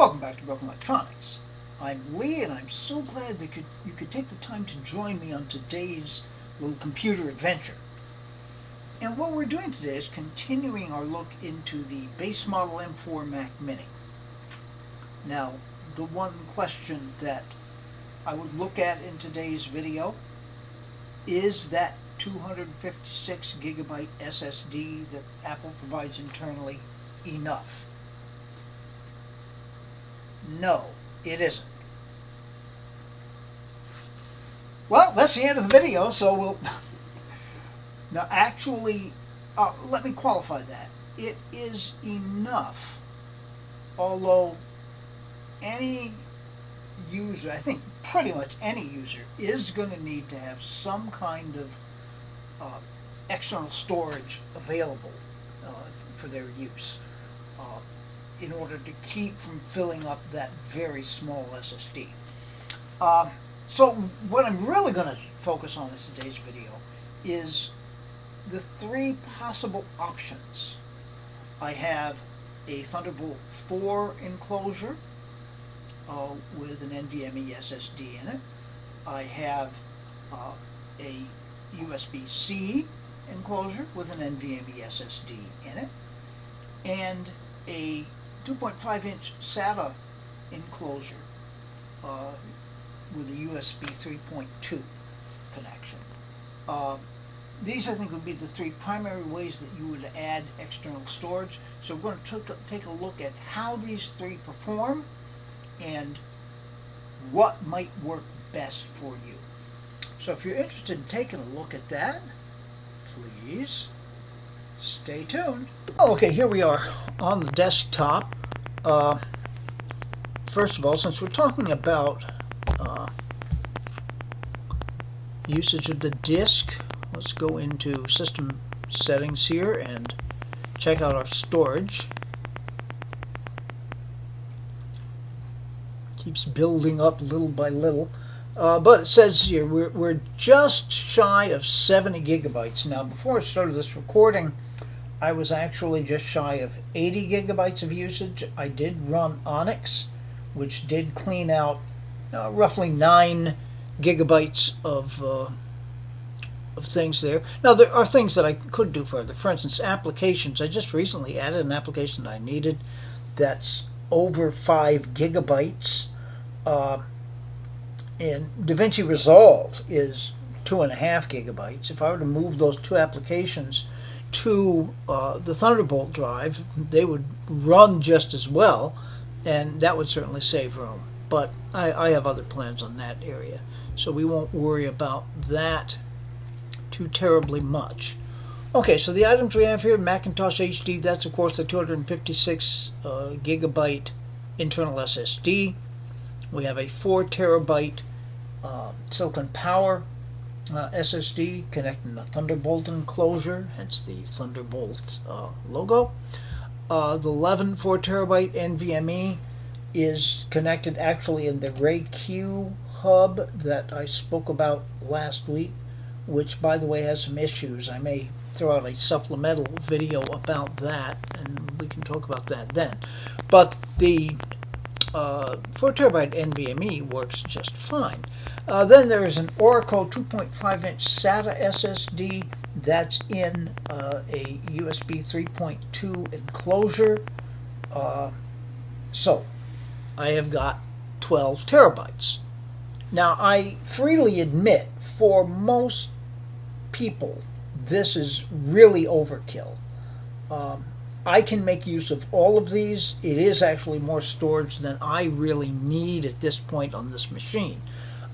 Welcome back to Broken Electronics. I'm Lee, and I'm so glad that you could take the time to join me on today's little computer adventure. And what we're doing today is continuing our look into the base model M4 Mac Mini. Now, the one question that I would look at in today's video is that 256 gigabyte SSD that Apple provides internally enough? No, it isn't. Well, that's the end of the video, so we'll... Now, actually, let me qualify that. It is enough, although any user, I think pretty much any user, is going to need to have some kind of external storage available for their use. In order to keep from filling up that very small SSD. So what I'm really going to focus on in today's video is the three possible options. I have a Thunderbolt 4 enclosure with an NVMe SSD in it. I have a USB-C enclosure with an NVMe SSD in it, and a 2.5-inch SATA enclosure with a USB 3.2 connection. These, I think, would be the three primary ways that you would add external storage. So we're going to take a look at how these three perform and what might work best for you. So if you're interested in taking a look at that, please stay tuned. Okay, here we are on the desktop. First of all, since we're talking about usage of the disk, let's go into system settings here and check out our storage. Keeps building up little by little. But it says here we're just shy of 70 gigabytes. Now, before I started this recording, I was actually just shy of 80 gigabytes of usage. I did run Onyx, which did clean out roughly 9 gigabytes of things there. Now, there are things that I could do further. For instance, applications. I just recently added an application that I needed that's over 5 gigabytes. And DaVinci Resolve is 2.5 gigabytes. If I were to move those two applications to the Thunderbolt drive, they would run just as well, and that would certainly save room. But I have other plans on that area, so we won't worry about that too terribly much. Okay, so the items we have here, Macintosh HD, that's of course the 256 gigabyte internal SSD. We have a 4 terabyte Silicon Power SSD connecting the Thunderbolt enclosure, hence the Thunderbolt logo. The 11 4 terabyte NVMe is connected actually in the RayQ hub that I spoke about last week, which, by the way, has some issues. I may throw out a supplemental video about that, and we can talk about that then. But the 4 terabyte NVMe works just fine. Then there is an Oracle 2.5-inch SATA SSD that's in a USB 3.2 enclosure. So I have got 12 terabytes. Now, I freely admit, for most people, this is really overkill. I can make use of all of these. It is actually more storage than I really need at this point on this machine.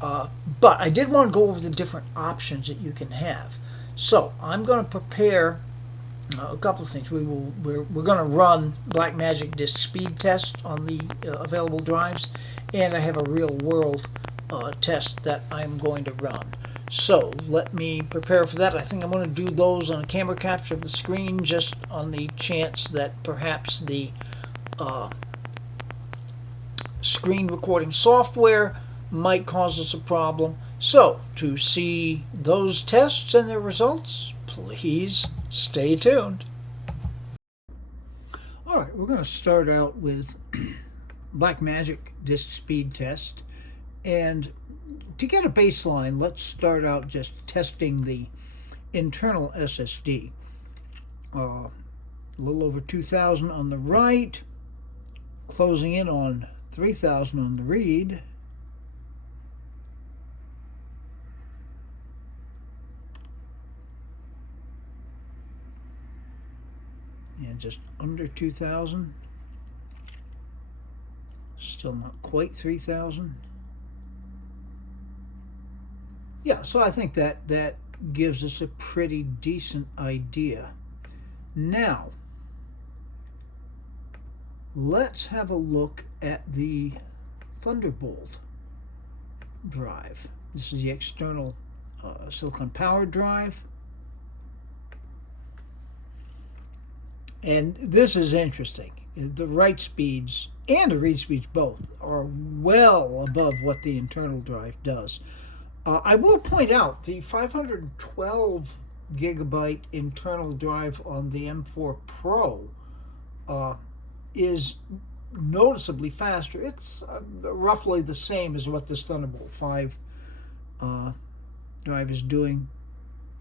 But I did want to go over the different options that you can have. So I'm going to prepare a couple of things. We're going to run Blackmagic disk speed test on the available drives, and I have a real world test that I'm going to run. So let me prepare for that. I think I'm going to do those on a camera capture of the screen, just on the chance that perhaps the screen recording software might cause us a problem. So to see those tests and their results, please stay tuned. All right, we're going to start out with Blackmagic disk speed test. And to get a baseline, let's start out just testing the internal SSD. A little over 2,000 on the write, closing in on 3,000 on the read. And just under 2,000. Still not quite 3,000. Yeah, so I think that gives us a pretty decent idea. Now, let's have a look at the Thunderbolt drive. This is the external silicon powered drive. And this is interesting. The write speeds and the read speeds both are well above what the internal drive does. I will point out the 512 gigabyte internal drive on the M4 Pro is noticeably faster. It's roughly the same as what this Thunderbolt 5 drive is doing.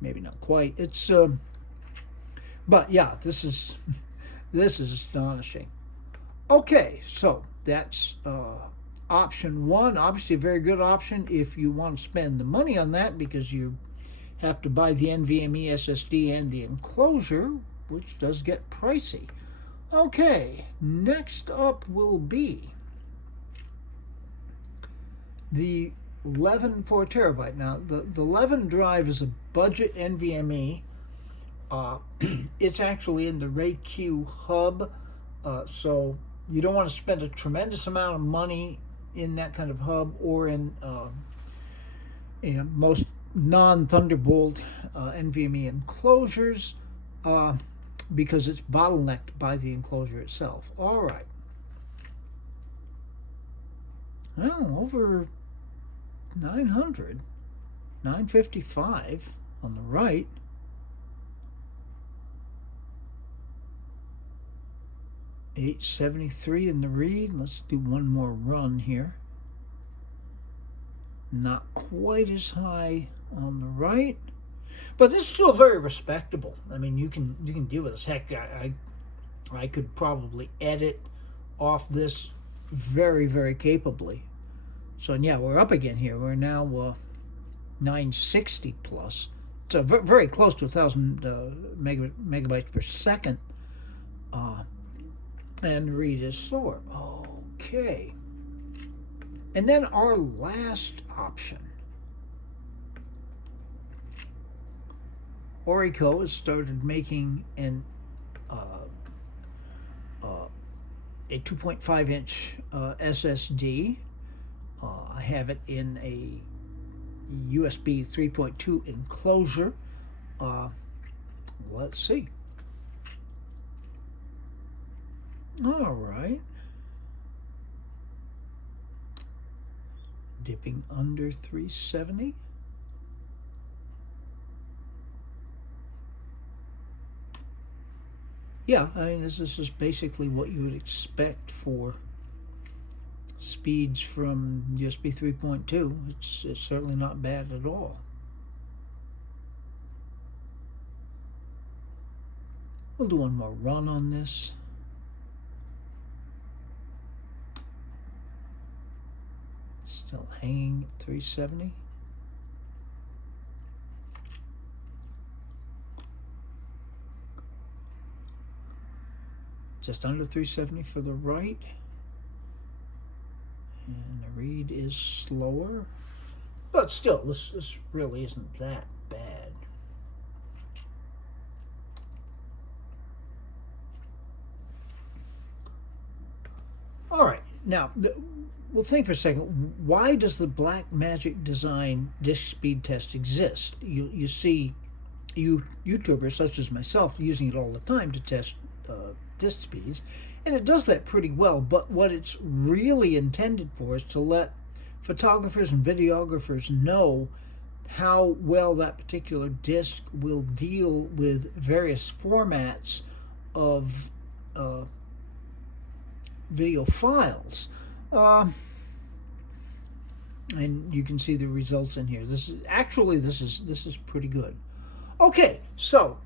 Maybe not quite. It's but yeah, this is astonishing. Okay, so that's option one. Obviously a very good option if you want to spend the money on that, because you have to buy the NVMe SSD and the enclosure, which does get pricey. Okay, next up will be the 11 4 terabyte. Now the 11 drive is a budget NVMe. It's actually in the RayQ hub, so you don't want to spend a tremendous amount of money in that kind of hub, or in most non-Thunderbolt NVMe enclosures, because it's bottlenecked by the enclosure itself. All right. Well, over 900, 955 on the right. 873 in the read. Let's do one more run here. Not quite as high on the right, but this is still very respectable. I mean, you can deal with this. Heck, I could probably edit off this very, very capably. So yeah, we're up again here. We're now 960 plus. So very close to 1,000 megabytes per second. And read is slower. Okay. And then our last option. Orico has started making a 2.5 inch SSD. I have it in a USB 3.2 enclosure. Let's see. All right. Dipping under 370. Yeah, I mean, this is just basically what you would expect for speeds from USB 3.2. It's certainly not bad at all. We'll do one more run on this. Still hanging at 370. Just under 370 for the right. And the read is slower. But still, this really isn't that bad. All right, now we'll think for a second. Why does the Blackmagic Design disk speed test exist? You see YouTubers such as myself using it all the time to test disk speeds, and it does that pretty well. But what it's really intended for is to let photographers and videographers know how well that particular disk will deal with various formats of video files. And you can see the results in here. This is pretty good. Okay, so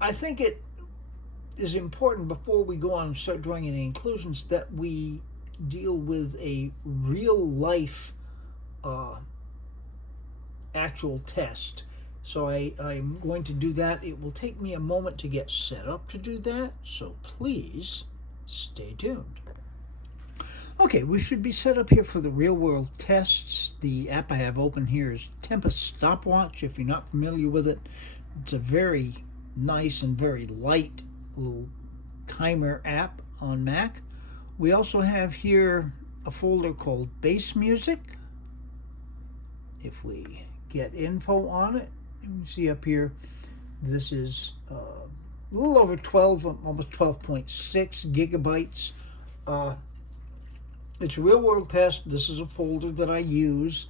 I think it is important before we go on and start drawing any inclusions that we deal with a real life actual test. So I'm going to do that. It will take me a moment to get set up to do that, so please stay tuned. Okay, we should be set up here for the real world tests. The app I have open here is Tempest Stopwatch. If you're not familiar with it, it's a very nice and very light little timer app on Mac. We also have here a folder called Bass Music. If we get info on it, you can see up here, this is a little over 12, almost 12.6 gigabytes. It's a real world test. This is a folder that I use.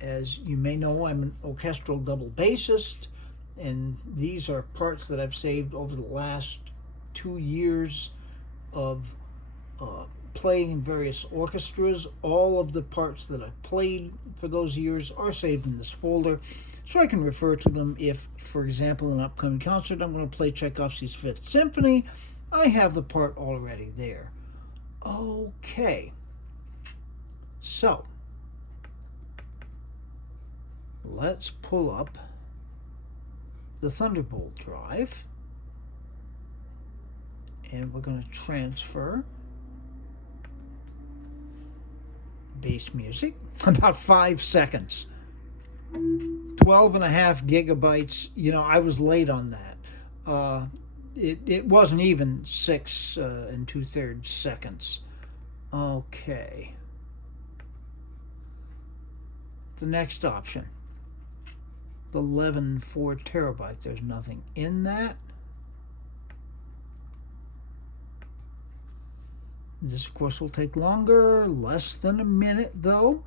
As you may know, I'm an orchestral double bassist, and these are parts that I've saved over the last 2 years of playing in various orchestras. All of the parts that I've played for those years are saved in this folder, so I can refer to them if, for example, in an upcoming concert I'm going to play Tchaikovsky's Fifth Symphony. I have the part already there. Okay, so let's pull up the Thunderbolt drive, and we're going to transfer bass music. About 5 seconds. 12.5 gigabytes. You know, I was late on that. It wasn't even 6 2/3 seconds. Okay. The next option, the 11.4 terabyte. There's nothing in that. This, of course, will take longer, less than a minute, though.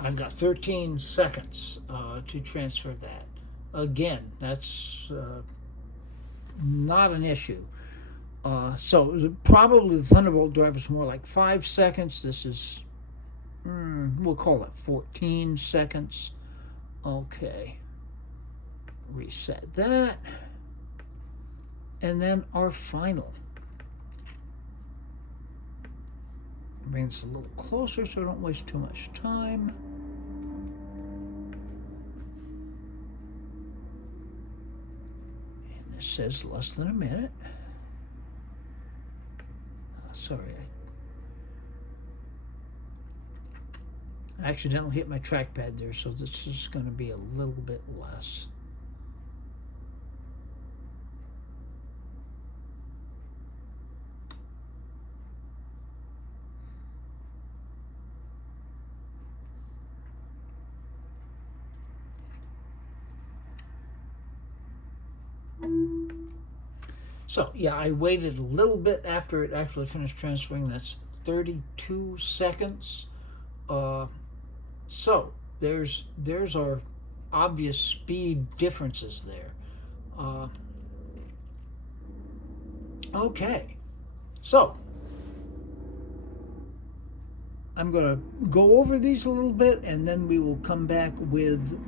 I've got 13 seconds to transfer that. Again, that's not an issue. So probably the Thunderbolt drive is more like 5 seconds. This is, we'll call it 14 seconds. Okay. Reset that. And then our final. Bring this a little closer so I don't waste too much time. And it says less than a minute. Sorry, I accidentally hit my trackpad there, so this is going to be a little bit less. So, yeah, I waited a little bit after it actually finished transferring. That's 32 seconds. So, there's our obvious speed differences there. Okay. So, I'm going to go over these a little bit, and then we will come back with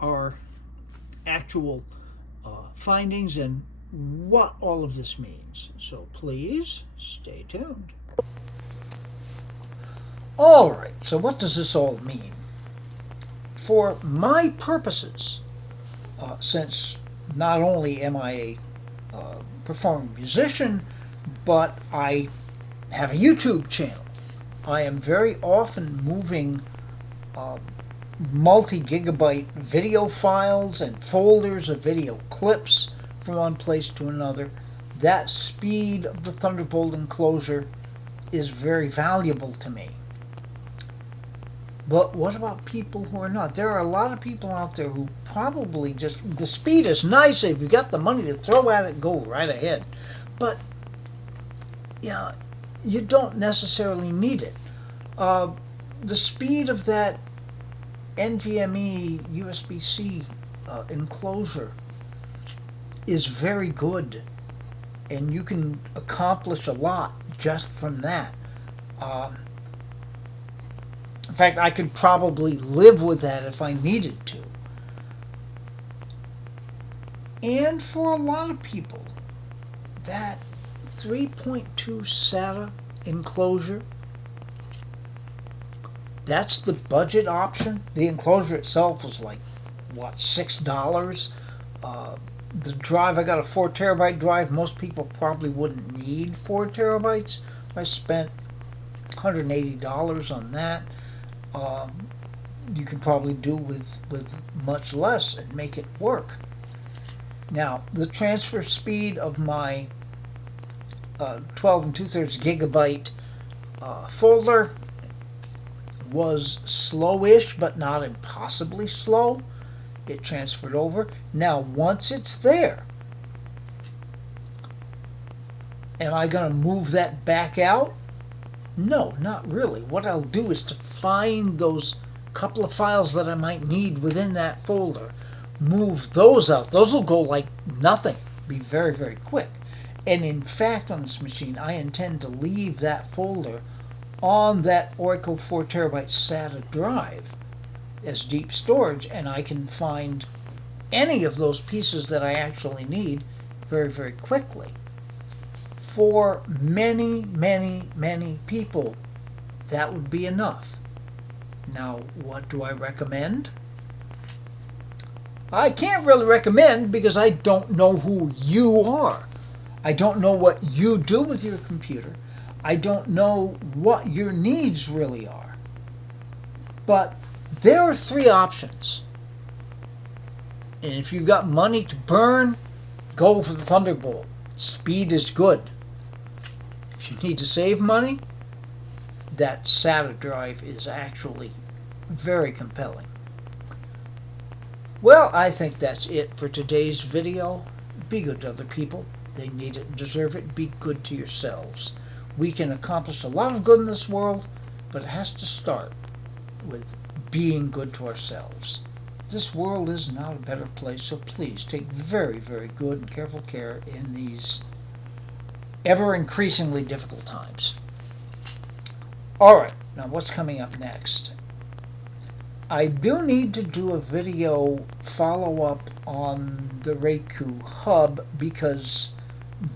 our actual findings and what all of this means. So please stay tuned. All right, so what does this all mean? For my purposes, since not only am I a performing musician, but I have a YouTube channel, I am very often moving multi-gigabyte video files and folders of video clips from one place to another. That speed of the Thunderbolt enclosure is very valuable to me. But what about people who are not? There are a lot of people out there who probably just, the speed is nice. If you've got the money to throw at it, go right ahead. But, you don't necessarily need it. The speed of that NVMe USB-C enclosure is very good, and you can accomplish a lot just from that. In fact, I could probably live with that if I needed to. And for a lot of people, that 3.2 SATA enclosure, that's the budget option. The enclosure itself was like, what, $6? The drive, I got a 4 terabyte drive. Most people probably wouldn't need 4 terabytes. I spent $180 on that. You could probably do with much less and make it work. Now, the transfer speed of my 12 2/3 gigabyte folder was slowish, but not impossibly slow. It transferred over. Now, once it's there, am I going to move that back out? No, not really. What I'll do is to find those couple of files that I might need within that folder, move those out. Those will go like nothing, be very, very quick. And in fact, on this machine, I intend to leave that folder on that Oracle 4 terabyte SATA drive as deep storage, and I can find any of those pieces that I actually need very, very quickly. For many, many, many people, that would be enough. Now, what do I recommend? I can't really recommend because I don't know who you are. I don't know what you do with your computer. I don't know what your needs really are. But there are 3 options. And if you've got money to burn, go for the Thunderbolt. Speed is good. If you need to save money, that SATA drive is actually very compelling. Well, I think that's it for today's video. Be good to other people. They need it and deserve it. Be good to yourselves. We can accomplish a lot of good in this world, but it has to start with being good to ourselves. This world is not a better place, so please take very, very good and careful care in these ever increasingly difficult times. Alright, now what's coming up next? I do need to do a video follow-up on the Reiku hub because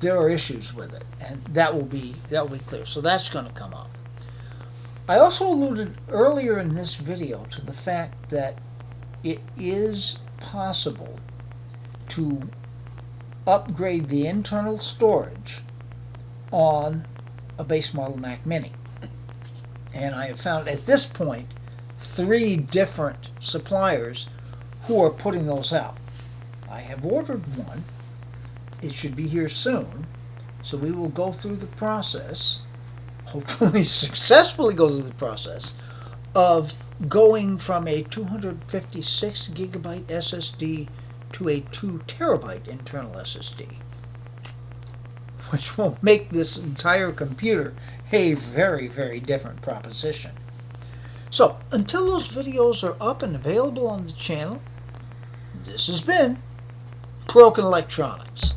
there are issues with it, and that will be clear. So that's going to come up. I also alluded earlier in this video to the fact that it is possible to upgrade the internal storage on a base model Mac Mini. And I have found at this point 3 different suppliers who are putting those out. I have ordered one. It should be here soon. So we will go through the process, hopefully successfully go through the process, of going from a 256 gigabyte SSD to a 2 terabyte internal SSD, which will make this entire computer a very, very different proposition. So, until those videos are up and available on the channel, this has been Broken Electronics.